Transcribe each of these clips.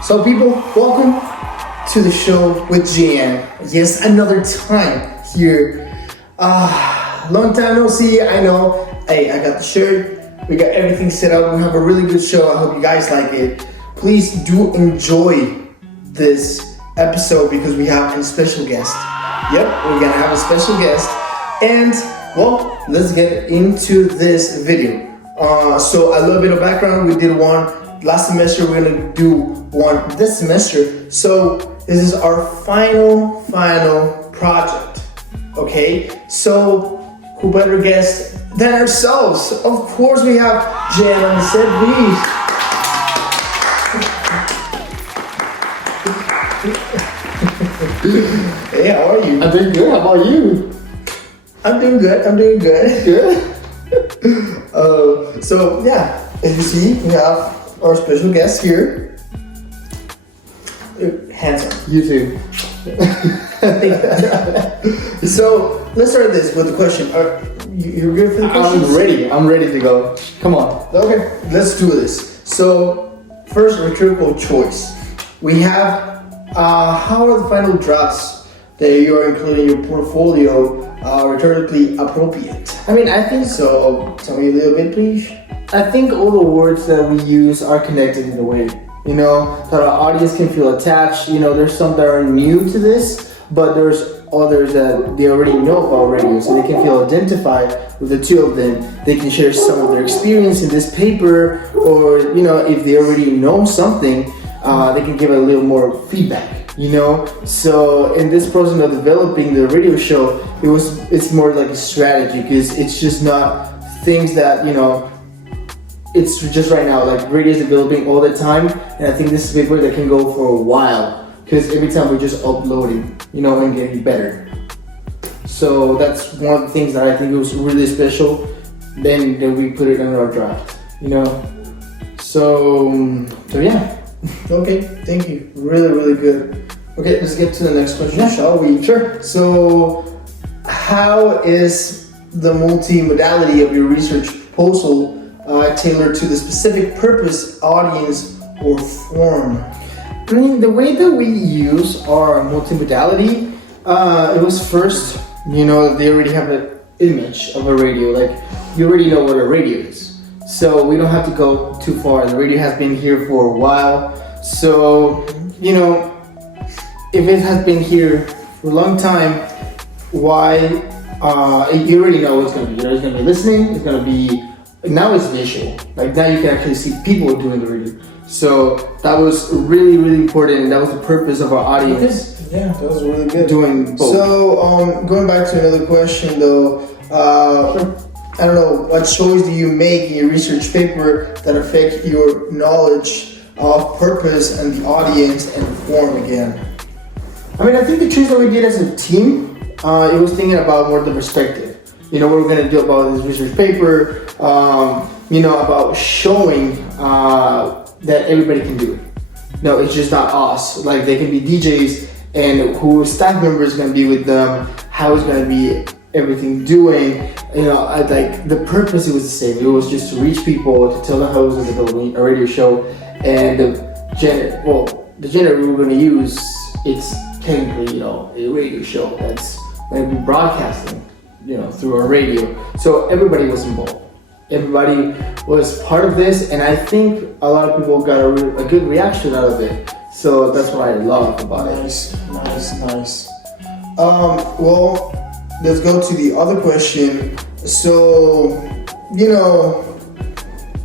So people, welcome to the show with Jan. Yes, another time here. Long time no see, I know. Hey, I got the shirt. We got everything set up. We have a really good show. I hope you guys like it. Please do enjoy this episode because we have a special guest. Yep, we're gonna have a special guest. And, well, let's get into this video. So a little bit of background. We did one last semester. We're gonna do one this semester. So this is our final project. Okay, so who better guest than ourselves? Of course, we have Jan on the set, please. Hey, how are you? I'm doing good. How about you? I'm doing good. Good. So yeah, as you see, we have our special guest here. Handsome. You too. So let's start this with the question. You're good for the question? I'm ready to go. Come on. Okay, let's do this. So first, rhetorical choice. We have how are the final drafts that you are including in your portfolio rhetorically appropriate? I mean, I think So tell me a little bit, please. I think all the words that we use are connected in a way. You know, that our audience can feel attached. You know, there's some that are new to this, but there's others that they already know about radio, so they can feel identified with the two of them. They can share some of their experience in this paper, or you know, if they already know something, they can give a little more feedback. You know, so in this process of developing the radio show, it's more like a strategy because it's just not things that you know. It's just right now, like radio is developing all the time, and I think this is a paper that can go for a while because every time we're just uploading, you know, and getting better. So that's one of the things that I think was really special. Then we put it in our draft, you know. So yeah. Okay, thank you. Really good. Okay, let's get to the next question, shall we? Sure. So, how is the multimodality of your research proposal tailored to the specific purpose, audience, or form? I mean, the way that we use our multimodality, it was first, you know, they already have an image of a radio. Like, you already know what a radio is. So we don't have to go too far. The radio has been here for a while. So, you know, if it has been here for a long time, why, you already know what it's going to be. You're going to be listening, it's going to be, now it's visual. Like now you can actually see people doing the radio. So that was really important, and that was the purpose of our audience. Yeah, that was really good. Doing both. So, going back to another question though, I don't know, what choice do you make in your research paper that affect your knowledge of purpose and the audience and the form again? I mean, I think the choice that we did as a team, it was thinking about more the perspective. You know, what we're gonna do about this research paper, you know, about showing that everybody can do it. No, it's just not us. Like they can be DJs and who staff member is gonna be with them, how is gonna be everything doing. You know, like the purpose it was the same. It was just to reach people, to tell them how it was developing a radio show, and the genre we were gonna use, it's technically, you know, a radio show that's gonna be broadcasting, you know, through our radio. So everybody was involved. Everybody was part of this, and I think a lot of people got a good reaction out of it. So that's what I love about it. Nice. Well, let's go to the other question. So, you know,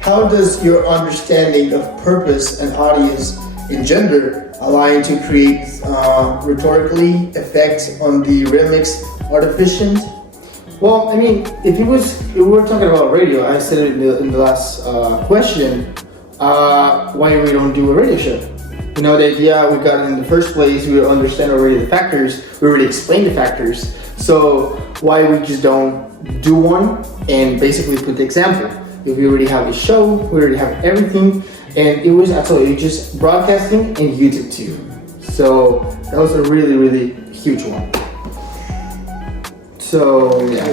how does your understanding of purpose and audience in gender allow you to create rhetorically effects on the remix artificient? Well, I mean, if we were talking about radio, I said it in the last question, why we don't do a radio show. You know, the idea we got in the first place, we understand already the factors, we already explained the factors, so why we just don't do one and basically put the example. If we already have a show, we already have everything, and it was, I told you, just broadcasting and YouTube too. So that was a really huge one. So yeah.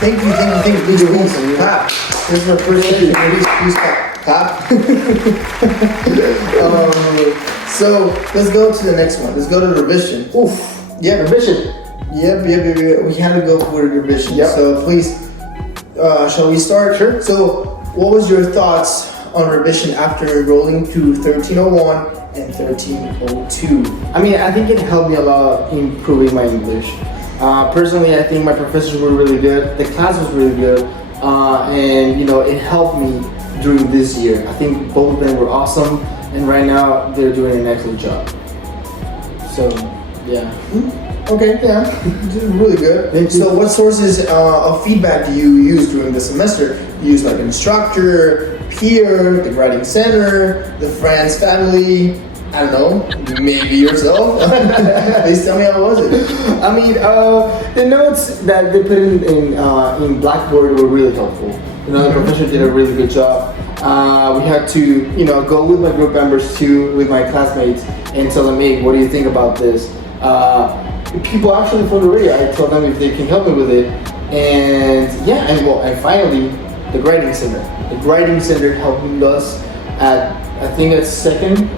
Thank you. Please clap. This is our first session. Please clap. Cop. So let's go to the next one. Let's go to revision. Oof. Yep. Revision. Yep. We had to go for revision. Yep. So please, shall we start? Sure. So, what was your thoughts on revision after enrolling to 1301 and 1302? I mean, I think it helped me a lot improving my English. Personally, I think my professors were really good. The class was really good, and it helped me during this year. I think both of them were awesome, and right now they're doing an excellent job. So, yeah. Okay, yeah, really good. Thank you. So, what sources of feedback do you use during the semester? You use like an instructor, peer, the writing center, the friends, family. I don't know, maybe yourself. Please tell me how was it? I mean, the notes that they put in Blackboard were really helpful. The professor did a really good job. We had to, go with my group members too, with my classmates, and tell them, hey, what do you think about this? People actually from the radio, I told them if they can help me with it. And yeah, and finally, the writing center. The writing center helped us at, I think, a second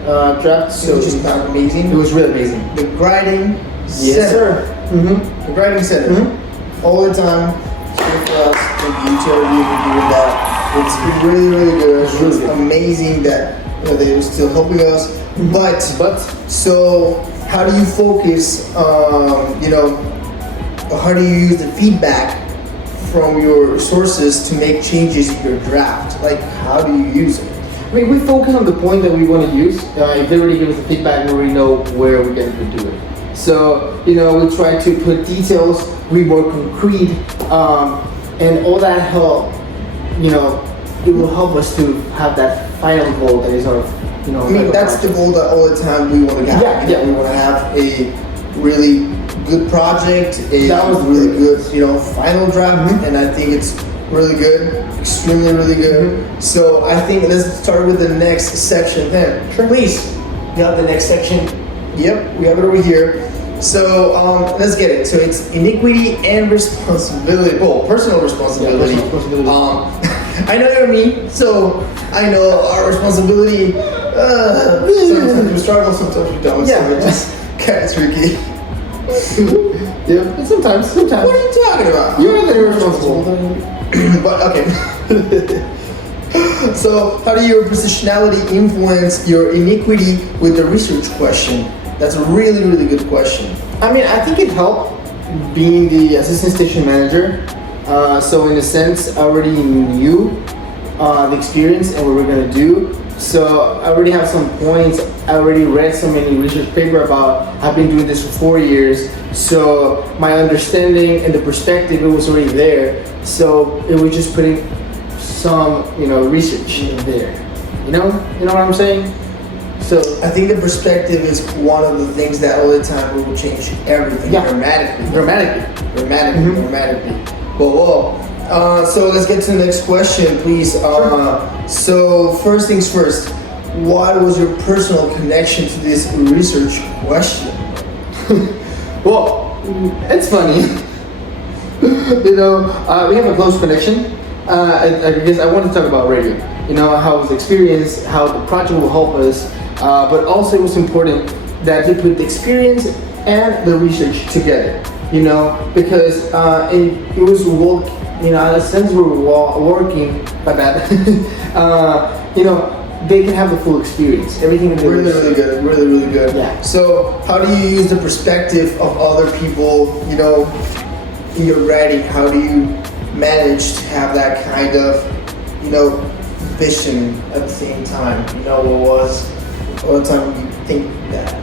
draft. So which is amazing. It was really amazing. The writing center. Yes, sir. Mm-hmm. The writing center. Mm-hmm. All the time. It's good for us. Thank you to everybody for doing that. It's really, really good. It's Really good. amazing that they were still helping us. But so how do you focus? How do you use the feedback from your sources to make changes in your draft? Like, how do you use it? I mean, we focus on the point that we want to use. If they already give us the feedback, we already know where we're going to do it. So, we try to put details, be more concrete, and all that help, it will help us to have that final goal that is our, I mean, that's the goal that all the time we want to have. Yeah. We want to have a really good project, That was really good, final draft, and I think it's really good, extremely really good. So I think let's start with the next section then. Sure. Please, you have the next section. Yep, we have it over here. So let's get it. So it's iniquity and responsibility. Oh, personal responsibility. Yeah, personal responsibility. I know you're me, so I know our responsibility. Sometimes we struggle, sometimes we don't. Yeah. So it's just kind of tricky. Yeah, sometimes. What are you talking about? You're the irresponsible. But okay. So, how do your positionality influence your iniquity with the research question? That's a really, really good question. I mean, I think it helped being the assistant station manager. So in a sense, I already knew the experience and what we're gonna do. So I already have some points. I already read so many research paper about. I've been doing this for 4 years. So my understanding and the perspective, it was already there. So it was just putting some, research in there. You know what I'm saying? So I think the perspective is one of the things that all the time will change everything dramatically. Dramatically. Whoa. So let's get to the next question, please. So first things first, what was your personal connection to this research question? Well, it's funny. We have a close connection. I guess I want to talk about radio. How it was the experience, how the project will help us. But also it was important that we put the experience and the research together, because it was work, in a sense we were working like that, they can have the full experience, everything. Really good. Yeah. So how do you use the perspective of other people, in your writing? How do you manage to have that kind of, vision at the same time? What was all the time you think that?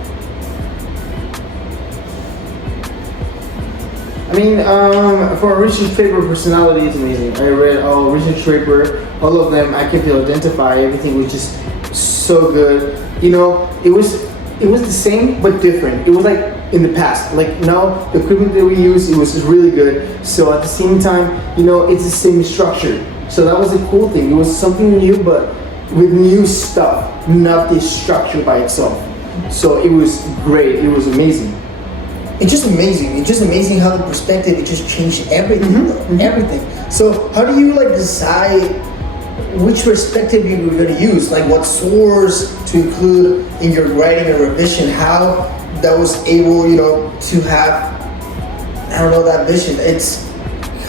I mean, for a research paper, personality is amazing. I read all research paper, all of them. I can identify everything was just so good. It was the same but different. It was like in the past. Like now, the equipment that we use, it was really good. So at the same time, it's the same structure. So that was a cool thing. It was something new, but with new stuff, not this structure by itself. So it was great. It was amazing. It's just amazing how the perspective, it just changed everything. Everything. So how do you decide which perspective you were going to use, like what source to include in your writing and revision, how that was able, to have, I don't know, that vision. It's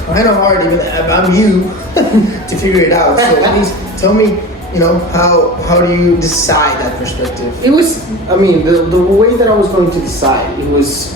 kind of hard, even if I'm you, to figure it out. So please tell me, how do you decide that perspective? It was, the way that I was going to decide, it was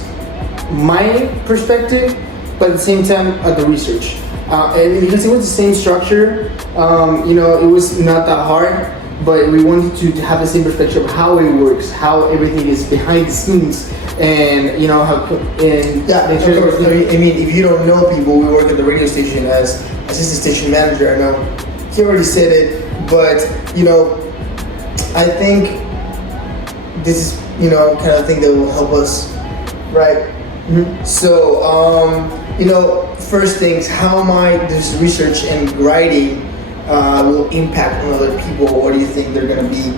my perspective, but at the same time, the research. And because it was the same structure, it was not that hard, but we wanted to have the same perspective of how it works, how everything is behind the scenes, and how and yeah, of course. If you don't know people, we work at the radio station as assistant station manager. I know he already said it, but I think this is kind of thing that will help us, right? Mm-hmm. So first things, how might this research and writing will impact on other people? What do you think they're gonna be?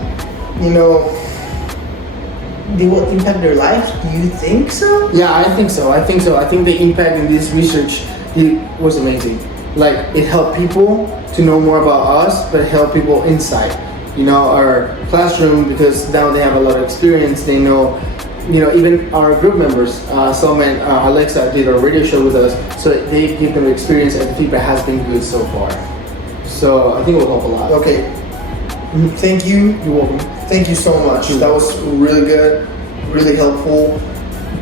They will impact their lives? Do you think so? Yeah, I think so. I think the impact in this research was amazing. Like, it helped people to know more about us, but it helped people inside, our classroom, because now they have a lot of experience. They know, even our group members, Selma and Alexa did a radio show with us, so they give them experience, and the feedback has been good so far. So I think it will help a lot. Okay. Thank you. You're welcome. Thank you so much. That was really good, really helpful.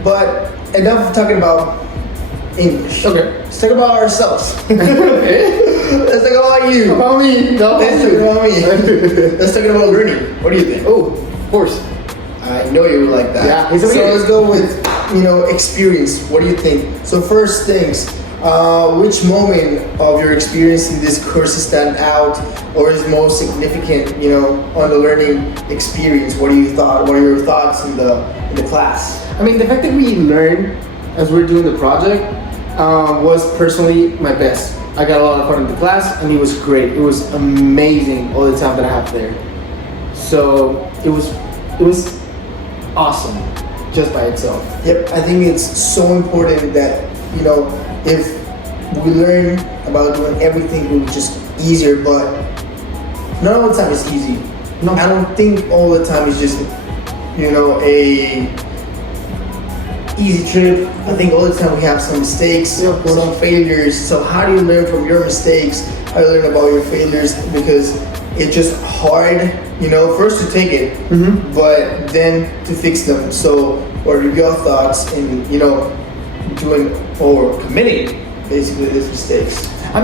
But enough of talking about English. Okay. Let's talk about ourselves. Okay. Let's talk about you. About me. No, Let's talk about me. Let's talk about learning. What do you think? Oh, of course. I know you would like that. Yeah. So let's go with, experience. What do you think? So first things, which moment of your experience in this course stand out or is most significant, on the learning experience? What are your thoughts in the class? The fact that we learned as we're doing the project was personally my best. I got a lot of fun in the class, and it was great. It was amazing all the time that I have there. So it was awesome just by itself. Yep, I think it's so important that, if we learn about doing everything, it was just easier, but not all the time it's easy. No. I don't think all the time it's just, a easy trip. I think all the time we have some mistakes, some failures. So how do you learn from your mistakes? How do you learn about your failures? Because it's just hard, first to take it, but then to fix them. So what are your thoughts in, doing or committing basically these mistakes? I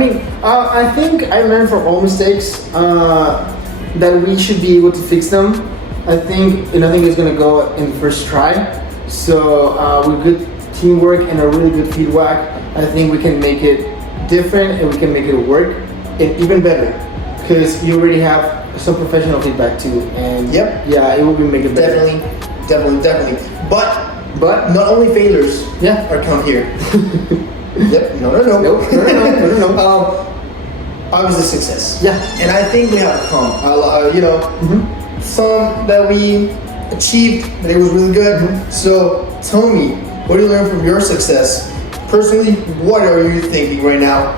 think I learned from all mistakes that we should be able to fix them. I think nothing is going to go in the first try. So with good teamwork and a really good feedback, I think we can make it different and we can make it work and even better, because you already have some professional feedback too. And yeah, it will be make it better. Definitely. But not only failures are count here. Yep. No. Obviously success. Yeah. And I think we have come. Some that we achieved, but it was really good. So tell me, what do you learn from your success? Personally, what are you thinking right now?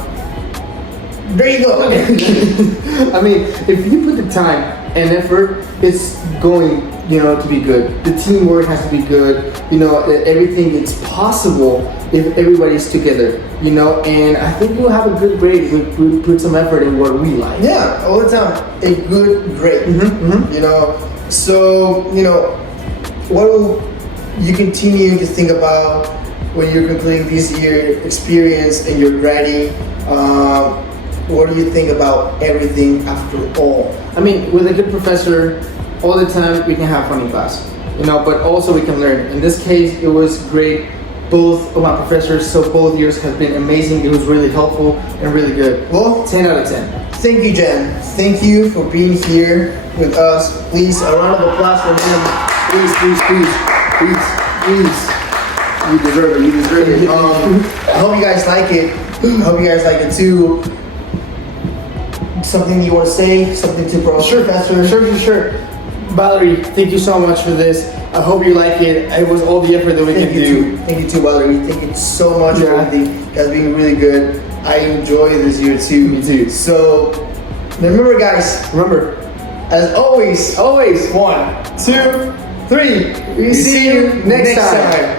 There you go. If you put the time and effort, it's going, to be good. The teamwork has to be good. Everything is possible if everybody's together. And I think we'll have a good grade. We put some effort in what we like. Yeah, all the time. A good grade. So, what will you continue to think about when you're concluding this year experience and you're grading? What do you think about everything after all? With a good professor, all the time we can have fun in class, but also we can learn. In this case, it was great. Both of my professors, so both years have been amazing. It was really helpful and really good. Well, 10 out of 10. Thank you, Jen. Thank you for being here with us. Please, a round of applause for him. Please. You deserve it. I hope you guys like it. I hope you guys like it too. Something you want to say? Something to Professor? Sure. Valerie, thank you so much for this. I hope you like it. It was all the effort that we can do. Thank you too, Valerie. Thank you so much for everything. You guys being really good. I enjoy this year too. Me too. So, Remember, guys, Remember, as always, 1, 2, 3. We see you next time.